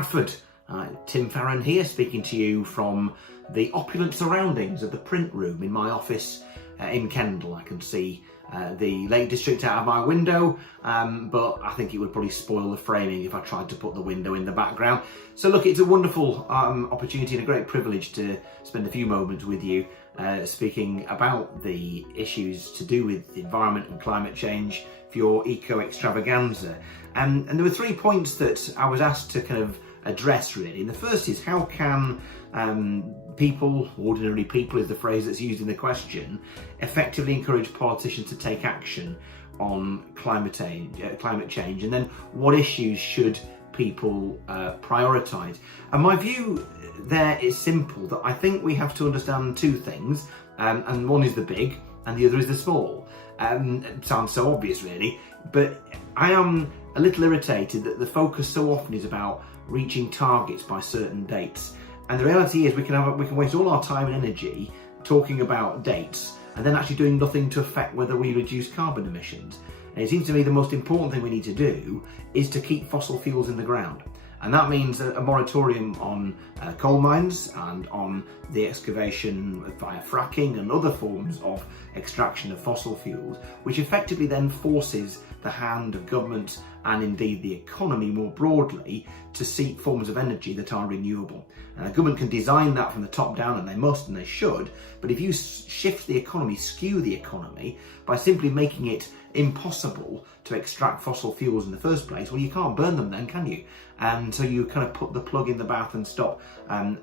Bradford. Tim Farron here, speaking to you from the opulent surroundings of the print room in my office in Kendal. I can see the Lake District out of my window, but I think it would probably spoil the framing if I tried to put the window in the background. So look, it's a wonderful opportunity and a great privilege to spend a few moments with you speaking about the issues to do with the environment and climate change for your eco-extravaganza. And there were 3 points that I was asked to kind of address really. And the first is, how can people, ordinary people is the phrase that's used in the question, effectively encourage politicians to take action on climate change, and then what issues should people prioritise? And my view there is simple, that I think we have to understand two things, and one is the big and the other is the small. It sounds so obvious really, but I am a little irritated that the focus so often is about reaching targets by certain dates. And the reality is we can waste all our time and energy talking about dates and then actually doing nothing to affect whether we reduce carbon emissions. And it seems to me the most important thing we need to do is to keep fossil fuels in the ground. And that means a moratorium on coal mines and on the excavation via fracking and other forms of extraction of fossil fuels, which effectively then forces the hand of government and indeed the economy more broadly to seek forms of energy that are renewable. And the government can design that from the top down, and they must and they should, but if you shift the economy, skew the economy by simply making it impossible to extract fossil fuels in the first place, well, you can't burn them then, can you? And so you kind of put the plug in the bath and stop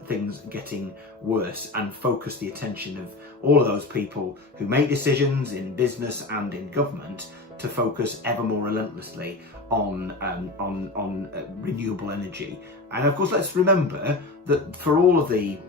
things getting worse, and focus the attention of all of those people who make decisions in business and in government to focus ever more relentlessly on renewable energy. And of course, let's remember that for all of the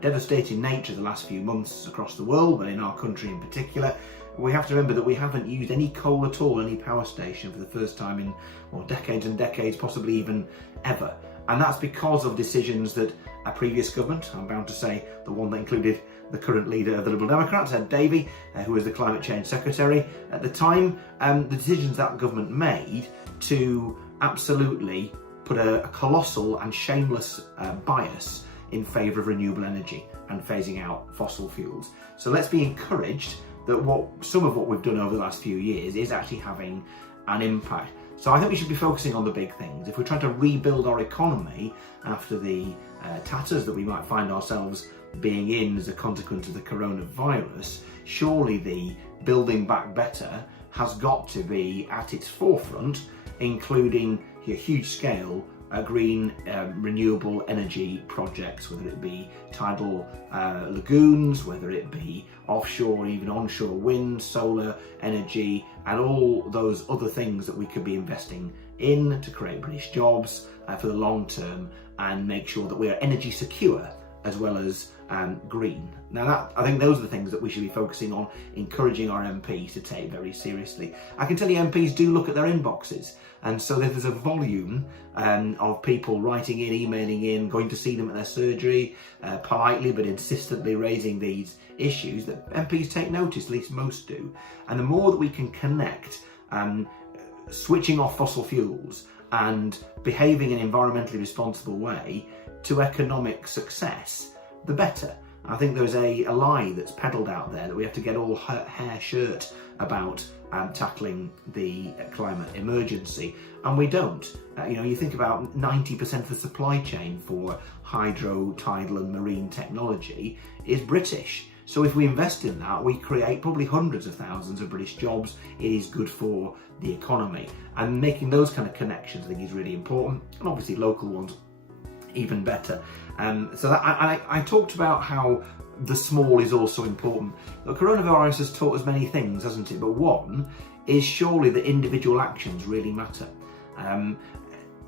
devastating nature of the last few months across the world, but in our country in particular, we have to remember that we haven't used any coal at all, any power station, for the first time in, well, decades and decades, possibly even ever. And that's because of decisions that a previous government, I'm bound to say the one that included the current leader of the Liberal Democrats, Ed Davey, who was the Climate Change Secretary at the time, the decisions that government made to absolutely put a colossal and shameless bias in favour of renewable energy and phasing out fossil fuels. So let's be encouraged that some of what we've done over the last few years is actually having an impact. So I think we should be focusing on the big things. If we're trying to rebuild our economy after the tatters that we might find ourselves being in as a consequence of the coronavirus, surely the building back better has got to be at its forefront, including huge scale green renewable energy projects, whether it be tidal lagoons, whether it be offshore, even onshore wind, solar energy, and all those other things that we could be investing in to create British jobs for the long term and make sure that we are energy secure as well as green. Now I think those are the things that we should be focusing on, encouraging our MPs to take very seriously. I can tell you MPs do look at their inboxes, and so there's a volume of people writing in, emailing in, going to see them at their surgery, politely but insistently raising these issues that MPs take notice, at least most do. And the more that we can connect switching off fossil fuels and behaving in an environmentally responsible way to economic success, the better. I think there's a lie that's peddled out there that we have to get all hair shirt about tackling the climate emergency, and we don't. You think about 90% of the supply chain for hydro, tidal and marine technology is British. So if we invest in that, we create probably hundreds of thousands of British jobs. It is good for the economy, and making those kind of connections I think is really important, and obviously local ones even better. So that I talked about how the small is also important. The coronavirus has taught us many things, hasn't it? But one is surely that individual actions really matter.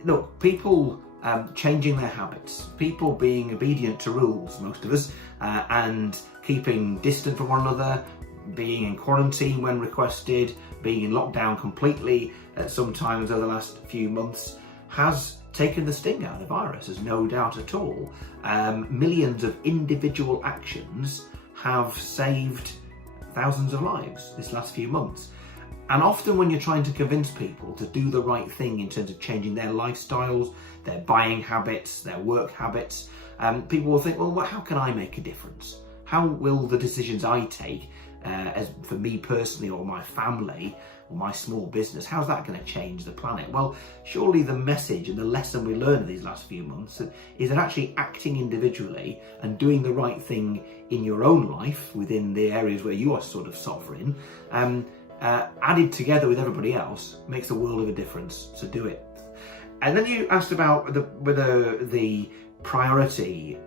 Look, people changing their habits, people being obedient to rules, most of us, and keeping distant from one another, being in quarantine when requested, being in lockdown completely sometimes over the last few months, has taken the sting out of the virus, there's no doubt at all. Millions of individual actions have saved thousands of lives this last few months. And often when you're trying to convince people to do the right thing in terms of changing their lifestyles, their buying habits, their work habits, people will think, well, how can I make a difference? How will the decisions I take, as for me personally or my family or my small business, how's that going to change the planet? Well, surely the message and the lesson we learned these last few months is that actually acting individually and doing the right thing in your own life within the areas where you are sort of sovereign, added together with everybody else, makes a world of a difference. So do it. And then you asked about whether the priority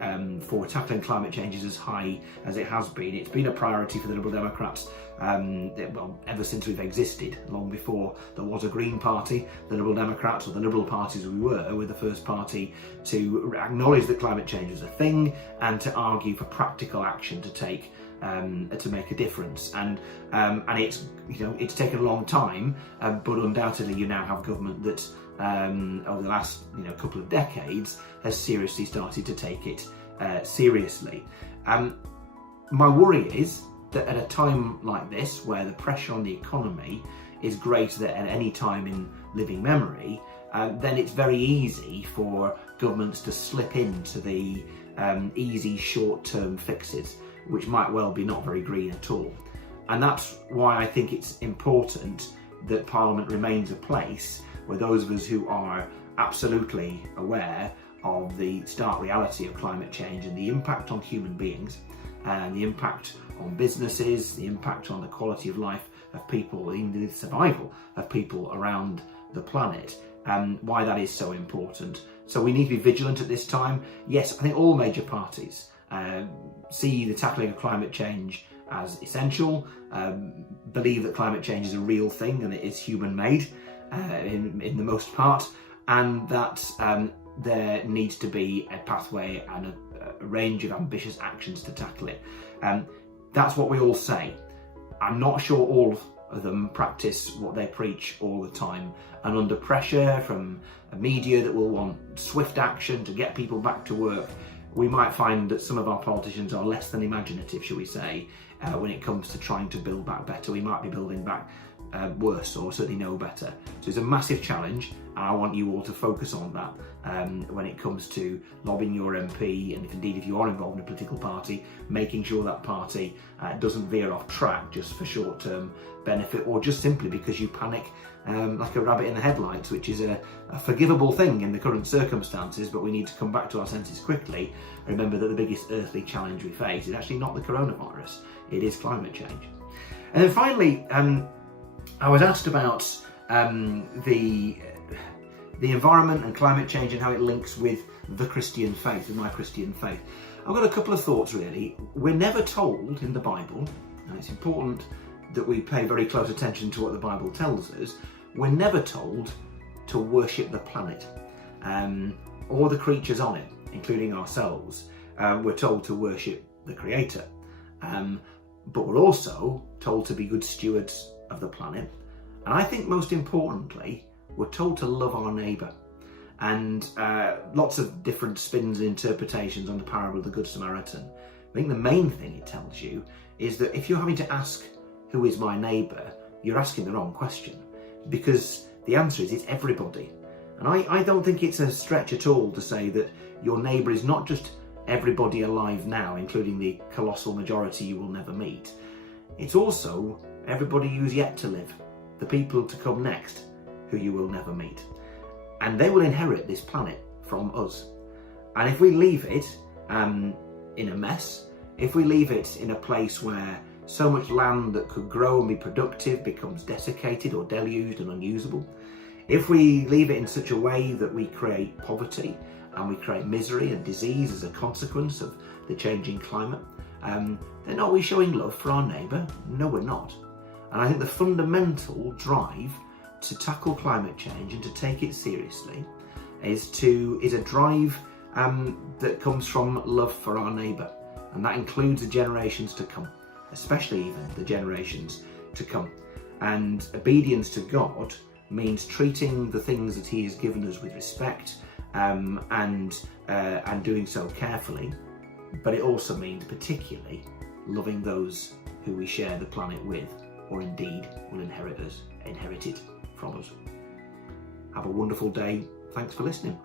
for tackling climate change is as high as it has been. It's been a priority for the Liberal Democrats ever since we've existed. Long before there was a Green Party, the Liberal Democrats, or the Liberal parties we were the first party to acknowledge that climate change was a thing and to argue for practical action to take to make a difference. And it's taken a long time, but undoubtedly you now have government that over the last couple of decades has seriously started to take it seriously. My worry is that at a time like this, where the pressure on the economy is greater than at any time in living memory, then it's very easy for governments to slip into the easy short-term fixes, which might well be not very green at all. And that's why I think it's important that Parliament remains a place where those of us who are absolutely aware of the stark reality of climate change and the impact on human beings and the impact on businesses, the impact on the quality of life of people, even the survival of people around the planet, why that is so important. So we need to be vigilant at this time. Yes, I think all major parties see the tackling of climate change as essential, believe that climate change is a real thing and it is human-made in the most part, and that there needs to be a pathway and a range of ambitious actions to tackle it. That's what we all say. I'm not sure all of them practice what they preach all the time, and under pressure from a media that will want swift action to get people back to work, we might find that some of our politicians are less than imaginative, shall we say, when it comes to trying to build back better. We might be building back worse, or certainly no better. So it's a massive challenge, and I want you all to focus on that when it comes to lobbying your MP, and if you are involved in a political party, making sure that party doesn't veer off track just for short-term benefit, or just simply because you panic like a rabbit in the headlights, which is a forgivable thing in the current circumstances, but we need to come back to our senses quickly and remember that the biggest earthly challenge we face is actually not the coronavirus, it is climate change. And then finally, I was asked about the environment and climate change and how it links with the Christian faith, with my Christian faith. I've got a couple of thoughts really. We're never told in the Bible, and it's important that we pay very close attention to what the Bible tells us, we're never told to worship the planet or the creatures on it, including ourselves. We're told to worship the Creator, but we're also told to be good stewards of the planet. And I think most importantly, we're told to love our neighbour. And lots of different spins and interpretations on the parable of the Good Samaritan. I think the main thing it tells you is that if you're having to ask, who is my neighbour, you're asking the wrong question, because the answer is it's everybody. And I don't think it's a stretch at all to say that your neighbour is not just everybody alive now, including the colossal majority you will never meet. It's also everybody who's yet to live, the people to come next who you will never meet. And they will inherit this planet from us. And if we leave it in a mess, if we leave it in a place where so much land that could grow and be productive becomes desiccated or deluged and unusable, if we leave it in such a way that we create poverty and we create misery and disease as a consequence of the changing climate, then are we showing love for our neighbour? No, we're not. And I think the fundamental drive to tackle climate change and to take it seriously is a drive that comes from love for our neighbour, and that includes the generations to come, especially even the generations to come. And obedience to God means treating the things that He has given us with respect and doing so carefully, but it also means particularly loving those who we share the planet with. or indeed will inherit it from us. Have a wonderful day. Thanks for listening.